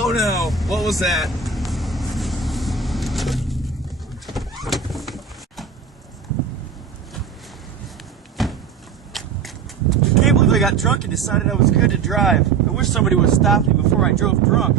Oh no, what was that? I can't believe I got drunk and decided I was good to drive. I wish somebody would have stopped me before I drove drunk.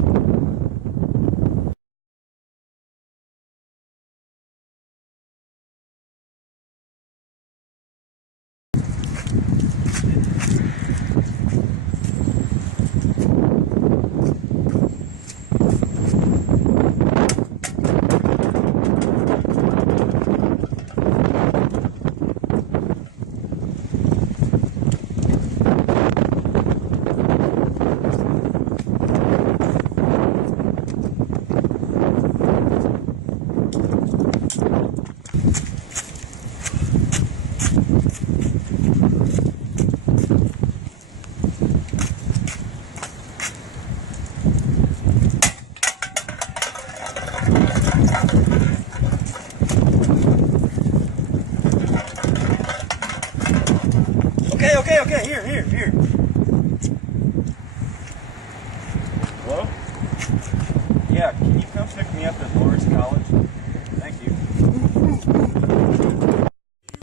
Okay, here. Hello? Yeah, can you come pick me up at Lawrence College? Thank you.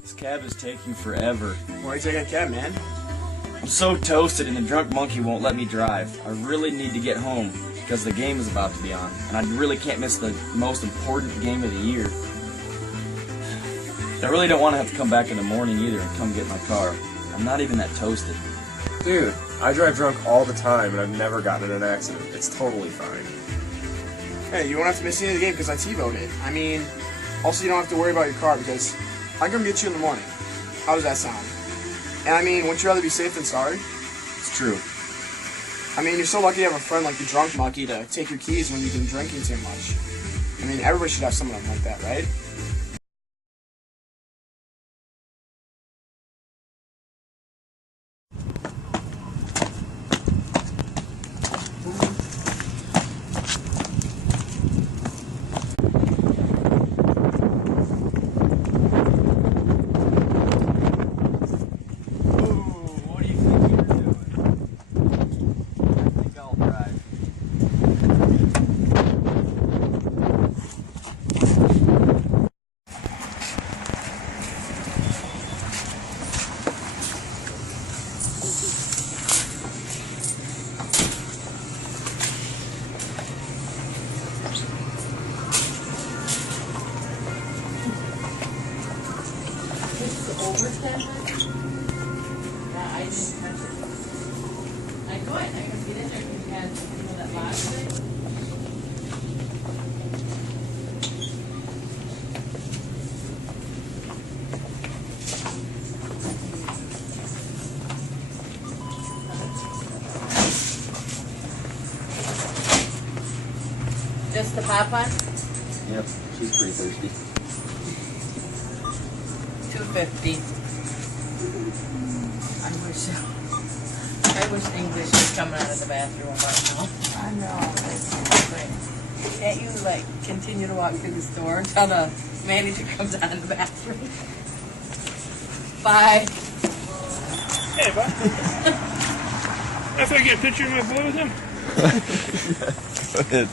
This cab is taking forever. Why are you taking a cab, man? I'm so toasted and the drunk monkey won't let me drive. I really need to get home because the game is about to be on, and I really can't miss the most important game of the year. I really don't want to have to come back in the morning either and come get my car. I'm not even that toasted. Dude, I drive drunk all the time and I've never gotten in an accident. It's totally fine. Hey, you won't have to miss any of the game because I T-voted it. I mean, also you don't have to worry about your car because I can get you in the morning. How does that sound? And I mean, wouldn't you rather be safe than sorry? It's true. I mean, you're so lucky to have a friend like the drunk monkey to take your keys when you've been drinking too much. I mean, everybody should have someone like that, right? Just the pop one? Yep, she's pretty thirsty. $2.50. I wish English was coming out of the bathroom right now. I know. Can't you like continue to walk through the store until the manager comes out of the bathroom? Bye. Hey, bud. After I get a picture of my boy with him? Go ahead.